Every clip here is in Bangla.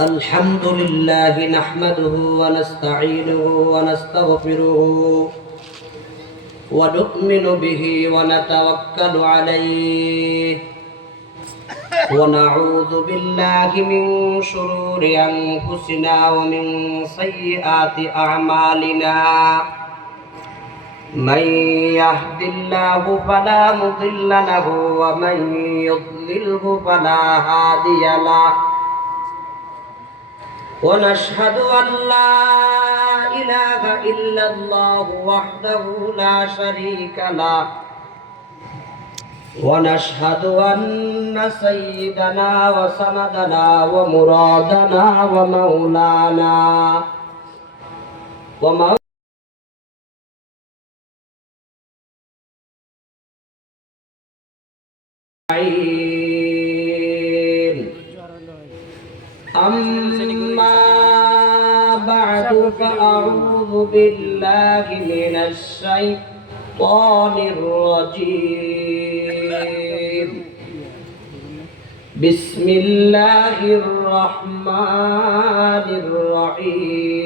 الحمد لله نحمده ونستعينه ونستغفره ونؤمن به ونتوكل عليه ونعوذ بالله من شرور أنفسنا ومن سيئات أعمالنا من يهد الله فلا مضل له ومن يضلله فلا هادي له ونشهد أن لا إله إلا الله وحده لا شريك له ونشهد أن سيدنا وسندنا ومرادنا ومولانا أما بعد فأعوذ بالله من الشيطان الرجيم بسم الله الرحمن الرحيم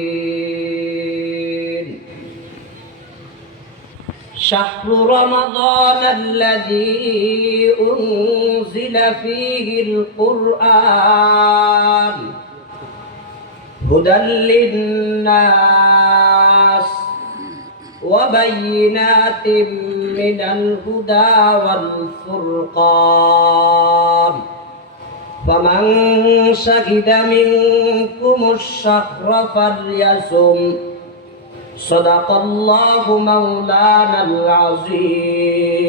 شهر رمضان الذي أنزل فيه القرآن هدى للناس وبينات من الهدى والفرقان فمن شهد منكم الشهر فليصم صدق الله مولانا العظيم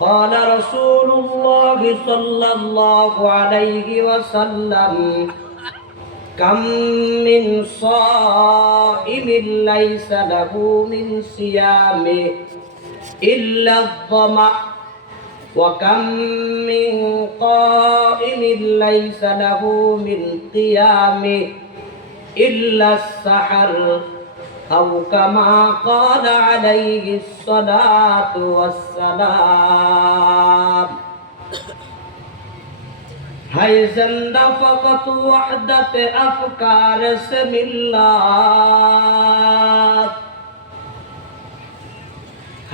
قال رسول الله صلى الله عليه وسلم كم من صائم ليس له من صيامه إلا الظمأ وكم من قائم ليس له من قيامه إلا السحر أو كما قال عليه الصلاة والسلام ہے زندہ فقط وحدت افکار سے ملات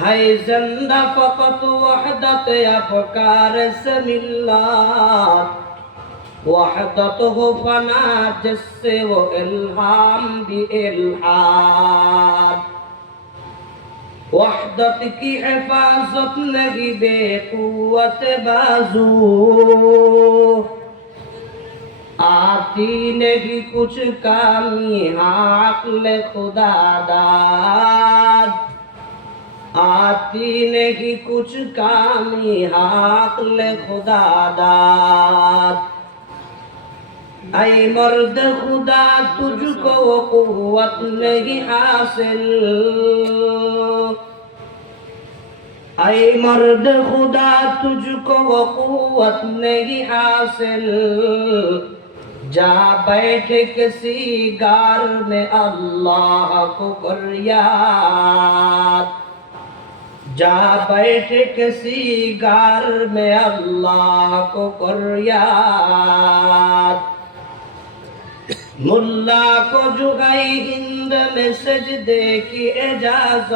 ہے زندہ فقط وحدت افکار سے ملات وحدت ہو فنا جس سے وہ الہام بھی الہاد وحدت کی حفاظت نہیں بے قوت بازو آتی نہیں کچھ کامی عقل خدا داد آتی نہیں کچھ کامی عقل خدا داد اے مرد خدا تجھ کو قوت نہیں حاصل اے مرد خدا تجھ کو قوت نہیں حاصل جا بیٹھ کسی غار میں اللہ کو کر یاد جا بیٹھ کسی غار میں اللہ کو کر یاد ملا کو جو گئی ہند میں سجدے کی اجازت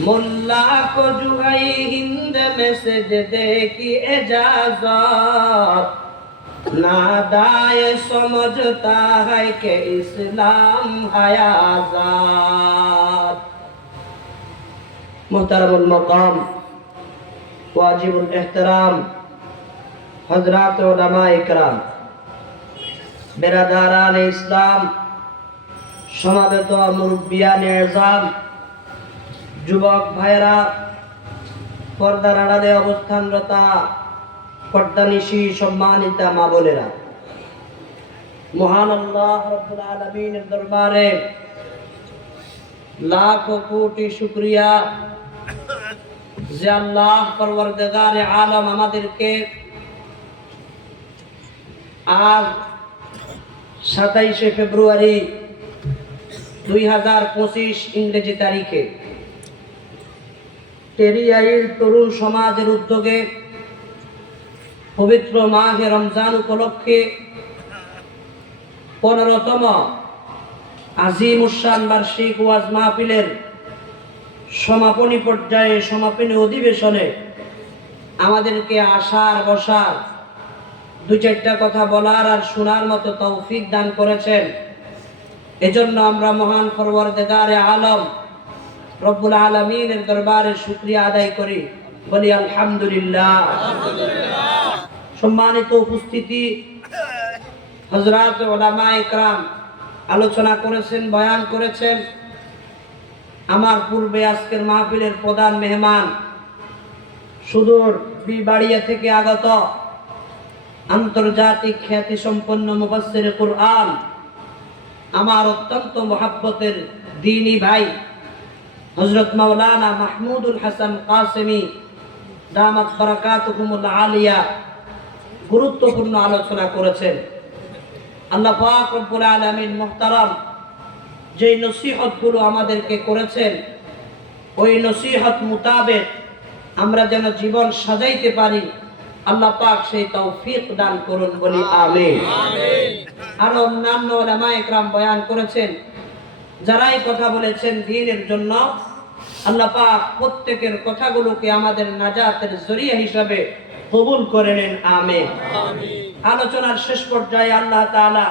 ملا کو جو گئی ہند میں سجدے کی اجازت نادائے سمجھتا ہے کہ اسلام ہے آزاد محترم المقام واجب الاحترام حضرات علماء کرام বেরাদারান ইসলাম সমাবেত মুরব্বিয়ান এজাম যুবক ভাইরা পর্দার আড়ালে অবস্থানরতা পর্দানিশী সম্মানিতা মা বোনেরা মহান আল্লাহ রাব্বুল আলামিনের দরবারে লাখো কোটি শুকরিয়া যে আল্লাহ পরওয়ারদিগারে আলম আমাদেরকে আজ 27শে ফেব্রুয়ারি 2025 ইংরেজি তারিখে টেরিয়াইল তরুণ সমাজের উদ্যোগে পবিত্র মাহে রমজান উপলক্ষে 15তম আজিম উসান বার্ষিক ওয়াজ মাহফিলের সমাপনী পর্যায়ে সমাপনী অধিবেশনে আমাদেরকে আসার বসার দু চারটা কথা বলার আর শোনার মতো তৌফিক দান করেছেন। এজন্য আমরা মহান পরওয়ারদিগারে আলম রব্বুল আলামিনের দরবারে শুকরিয়া আদায় করি, বলি আলহামদুলিল্লাহ। সম্মানিত উপস্থিতি, হযরত উলামায়ে কেরাম আলোচনা করেছেন, বয়ান করেছেন। আমার পূর্বে আজকের মাহফিলের প্রধান মেহমান, সুদূর বিবাড়িয়া থেকে আগত আন্তর্জাতিক খ্যাতি সম্পন্ন মুফাসসিরে কুরআন, আমার অত্যন্ত মহব্বতের দ্বীনী ভাই হযরত মাওলানা মাহমুদুল হাসান কাসেমি দামাত বারাকাতুহুমুল আলিয়া গুরুত্বপূর্ণ আলোচনা করেছেন। আল্লাহ পাক রব্বুল আলামিন মুহতারাম যেই নসিহতগুলো আমাদেরকে করেছেন, ওই নসিহত মোতাবেক আমরা যেন জীবন সাজাইতে পারি, আল্লাহ পাক সেই তৌফিক দান করুন, বলি আমিন। আর অন্যান্য উলামায়ে কেরাম বয়ান করেছেন, যারাই কথা বলেছেন দ্বীনের জন্য, আল্লাহ পাক প্রত্যেকের কথাগুলোকে আমাদের নাজাতের জরিয়া হিসাবে কবুল করে নেন, আমিন। আলোচনার শেষ পর্যায়ে আল্লাহ তাআলা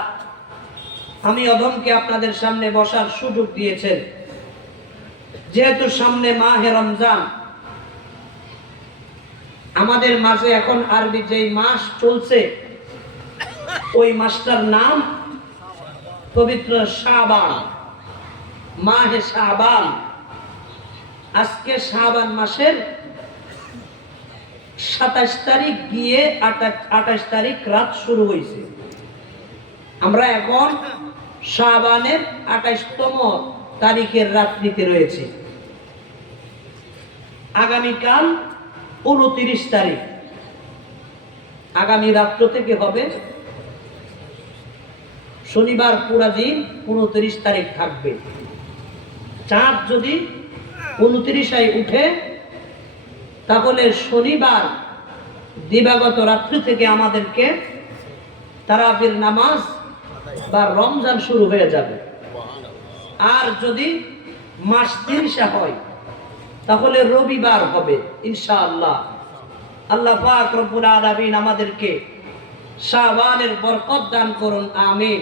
আমি অধমকে আপনাদের সামনে বসার সুযোগ দিয়েছেন। যেহেতু সামনে মাহে রমজান, আমাদের মাঝে এখন আরবি যেই মাস চলছে ওই মাসটার নাম পবিত্র শাবান, মাহে শাবান। আজকে শাবান মাসের 27 তারিখ গিয়ে 28 তারিখ রাত শুরু হয়েছে। আমরা এখন শাবানের 28তম তারিখের রাত্রিতে রয়েছে। আগামীকাল 29 তারিখ, আগামী রাত্র থেকে হবে শনিবার পুরা দিন 29 তারিখ থাকবে। চাঁদ যদি 29 উঠে, তাহলে শনিবার দিবাগত রাত্রি থেকে আমাদেরকে তারাবির নামাজ বা রমজান শুরু হয়ে যাবে। আর যদি মাস 30 হয় তাহলে রবিবার হবে ইনশাআল্লাহ। আল্লাহ পাক রব্বুল আলামিন আমাদেরকে শাবানের বরকত দান করুন, আমিন।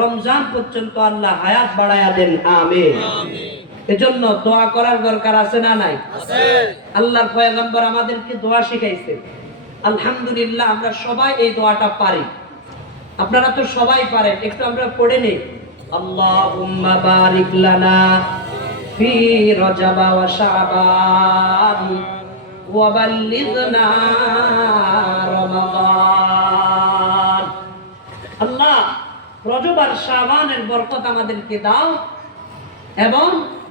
রমজান পর্যন্ত আল্লাহ হায়াত বাড়ায়া দেন, আমিন। এজন্য দোয়া করার দরকার আছে না নাই? আল্লাহর পয়গম্বর আমাদেরকে দোয়া শিখাইছে। আলহামদুলিল্লাহ, আমরা সবাই এই দোয়াটা পারি। আপনারা তো সবাই পারেন, একটু আমরা পড়ে নেই। আল্লাহুম্মা বারিক লানা ফি রজব ওয়া শাবান ওয়া বাল্লিগনা রমাদান। আল্লাহ, রজব আর শাবানের বরকত আমাদেরকে দাও এবং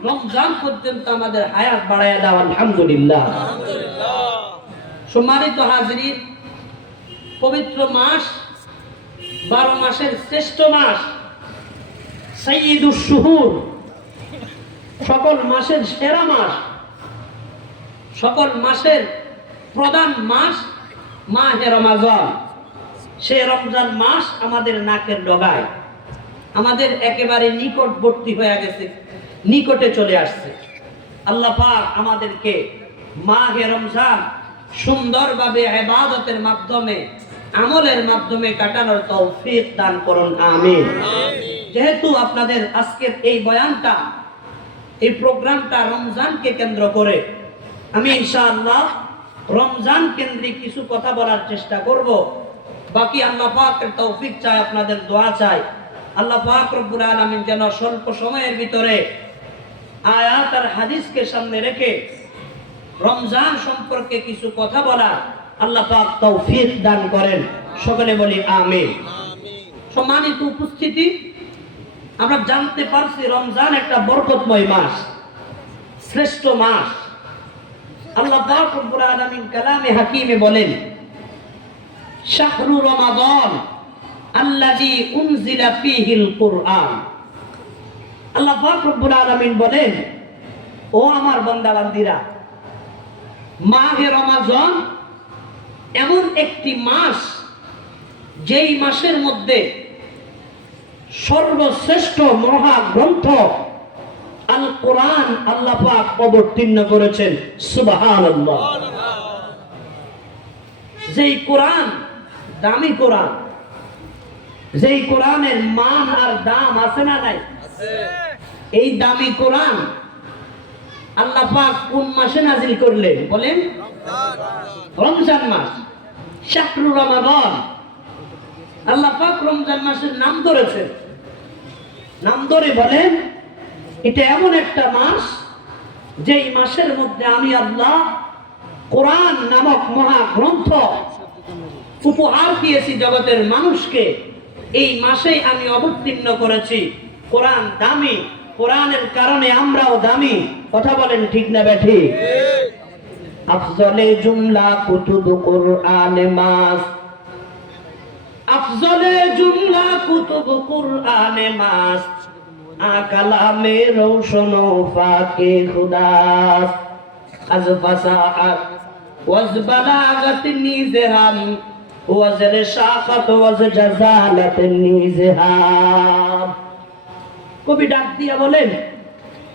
রমজান পর্যন্ত আমাদের হায়াত বাড়ায়া দাও, আলহামদুলিল্লাহ। সম্মানিত হাজরিন, পবিত্র মাস, 12 মাসের শ্রেষ্ঠ মাস, সাইয়্যিদুশ শুহুর, সকল মাসের সেরা মাস, সকল মাসের প্রধান মাস মাহে রমাজান। সে রমজান মাস আমাদের নাকের ডগায়, আমাদের একেবারে নিকটবর্তী হয়ে গেছে, নিকটে চলে আসছে। আল্লাহ পাক আমাদেরকে মাহে রমজান সুন্দরভাবে ইবাদতের মাধ্যমে, আমলের মাধ্যমে কাটানোর তৌফিক দান করুন, আমিন। যেহেতু আপনাদের আজকের এই বয়ানটা, এই প্রোগ্রামটা রমজানকে কেন্দ্র করে, আমি ইনশাআল্লাহ রমজান কেন্দ্রিক কিছু কথা বলার চেষ্টা করব। বাকি আল্লাহ পাকের তৌফিক চাই, আপনাদের দোয়া চাই। আল্লাহ পাক রব্বুল আলামিন যেন স্বল্প সময়ের ভিতরে আয়াত আর হাদিসকে সামনে রেখে রমজান সম্পর্কে কিছু কথা বলা আল্লাহ পাক তৌফিক দান করেন। সকলে বলি আমিন। সম্মানিত উপস্থিতি, আমরা জানতে পারছি রমজান একটা বরকতময় মাস, শ্রেষ্ঠ মাস। আল্লাহ পাক রব্বুল আলামিন কালামে হাকিমে বলেন, শাহরু রমাদান আল্লাযী উনজিলা ফীহিল কুরআন। আল্লাহ পাক রব্বুল আলামিন বলেন, ও আমার বান্দা বান্দীরা, মাহে রমাজান এমন একটি মাস, যেই মাসের মধ্যে সর্বশ্রেষ্ঠ মহাগ্রন্থ আল কোরআন আল্লাহ পাক অবতীর্ণ করেছেন। সুবহানাল্লাহ। যেই কোরআন দামি কোরআন, যেই কোরআনের মান আর দাম আছে না নাই? এই দামি কোরআন আল্লাহ পাক কোন মাসে নাজিল করলেন বলেন? রমজান মাস, শাহরু রমাদান। আল্লাহ পাক রমজান মাসের নাম ধরেছেন, নাম ধরে বলেন এটা এমন একটা মাস, যেই মাসের মধ্যে আমি আল্লাহ কোরআন নামক মহাগ্রন্থ উপহার দিয়েছি জগতের মানুষকে। এই মাসেই আমি অবতীর্ণ করেছি। কোরআন দামি, কোরআনের কারণে আমরাও দামি। কথা বলেন ঠিক না বেঠি? আফজলে জুমলা কুতুব কোরআনে মাস, আফজলে জুমলা কুতুব কোরআনে মাস, আকালামে রৌশন ফাকে খুদাস, আজ ফাসাহাত ওয়াজ বালাগাত নিজহান, ওয়াজ রিশাকাত ওয়াজ জাযালাত নিজহান। কবি ডাক দিয়া বলেন,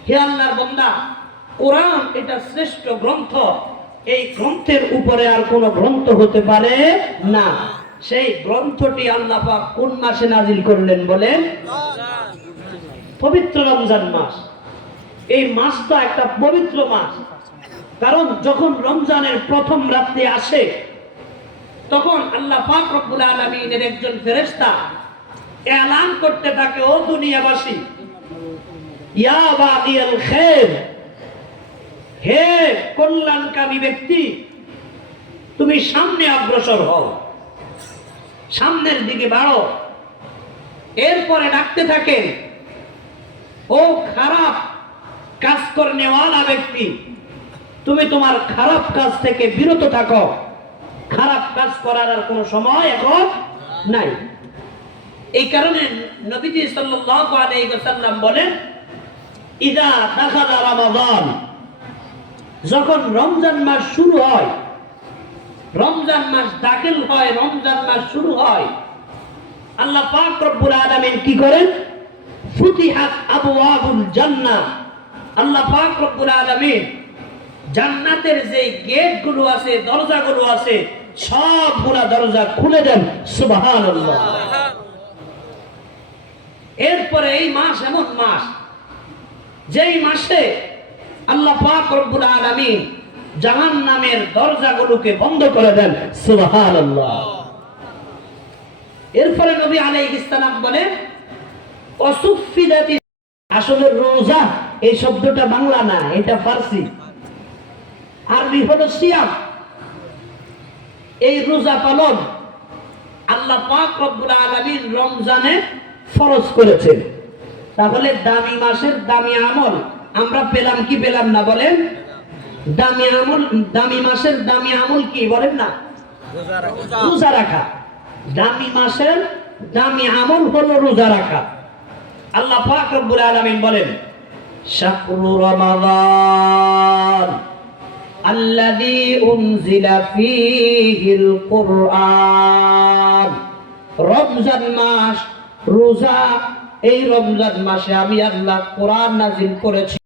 হে আল্লাহর বান্দা, কোরআন এটা শ্রেষ্ঠ গ্রন্থ। এই গ্রন্থের উপরে আর কোন গ্রন্থ হতে পারে না। সেই গ্রন্থটি আল্লাহ পাক কোন মাসে নাজিল করলেন বলেন? পবিত্র রমজান মাস। এই মাসটা একটা পবিত্র মাস, কারণ যখন রমজানের প্রথম রাত্রি আসে, তখন আল্লাহ পাক রব্বুল আলামিনের একজন ফেরেশতা এলান করতে থাকে, ও দুনিয়াবাসী, ইয়া বাগিয়াল খায়র, হে কল্যাণকামী ব্যক্তি, তুমি সামনে অগ্রসর হও, সামনের দিকে বাড়ো। এরপরে ডাকতে থাকে, ও খারাপ কাজ করনেওয়ালা ব্যক্তি, তুমি তোমার খারাপ কাজ থেকে বিরত থাকো। খারাপ কাজ করার আর কোনো সময় এখন নাই। এই কারণে নবীজি সাল্লাল্লাহু আলাইহি ওয়াসাল্লাম বলেন, ইদা দাখালা রমাদান, যখন রমজান মাস শুরু হয়, রমজান মাস দাখিল হয়, রমজান মাস শুরু হয়, আল্লাহ পাক রব্বুল আলামিন কি করেন? ফুতিহাত আবওয়াবুল জান্নাহ, আল্লাহ পাক রব্বুল আলামিন জান্নাতের যে গেটগুলো আছে, দরজাগুলো আছে, সবগুলা দরজা খুলে দেন। সুবহানাল্লাহ। এরপরে এই মাস এমন মাস, যেই মাসে আল্লাহ পাক রব্বুল আলামিন জাহান্নামের দরজাগুলোকে বন্ধ করে দেন। সুবহানাল্লাহ। এরপরে নবী আলাইহিস সালাম বলেন, অসুফিদাতি, আসলে রোজা এই শব্দটা বাংলা না, এটা ফারসি, আরবি হলো সিয়াম। এই রোজা পালন আল্লাহ পাক রব্বুল আলামিন রমজানে ফরজ করেছেন। তাহলে দামি মাসের দামি আমল আমরা পেলাম কি পেলাম না বলেন? দামি আমল, দামি মাসের দামি আমল কি বলেন না? রোজা রাখা। দামি মাসের দামি আমল হলো রোজা রাখা। আল্লাহ পাক রব্বুল আলামিন বলেন, শাহরু রমাদান আল্লাযী উনজিলা ফীহিল কুরআন, রমজান মাস রোজা, এই রমজান মাসে আমি আল্লাহ কোরআন নাযিল করেছি।